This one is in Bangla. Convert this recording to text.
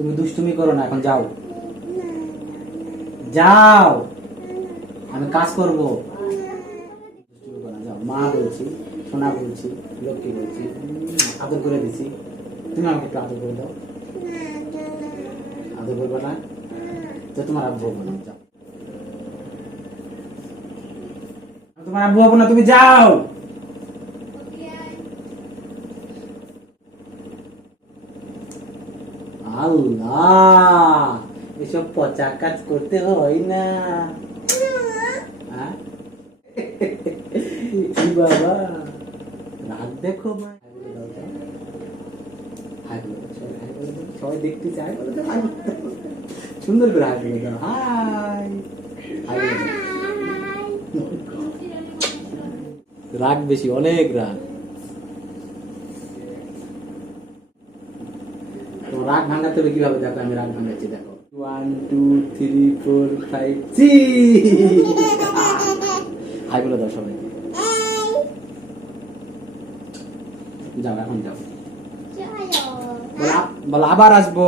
তুমি দুষ্টুমি করো না, এখন যাও যাও, আমি কাজ করবো। দুষ্টুমি করো না, যাও। মা বলছি, সোনা বলছি, লক্ষ্মী বলছি, আদর করে দিছি, তুমি আমাকে একটু আদর করে দাও। আদর করবে না তো তোমার আব্বু হবো না, যাও। তোমার আব্বু হবো না, তুমি যাও। আল্লাহ, এসব পচা কাজ করতে হয় না। হ্যাঁ? কি বাবা, রাগ দেখো ভাই। সবাই দেখতে চায়, সুন্দর করে হাই বলে দাও। হাই, রাগ বেশি, অনেক রাগ। তো রাগ ভাঙাতে হবে কিভাবে, দেখো আমি রাগ ভাঙাচ্ছি, দেখো 1 2 3 4 5 হাই বলে দাও সবাই। যাও, এখন যাও, বলো আবার আসবো।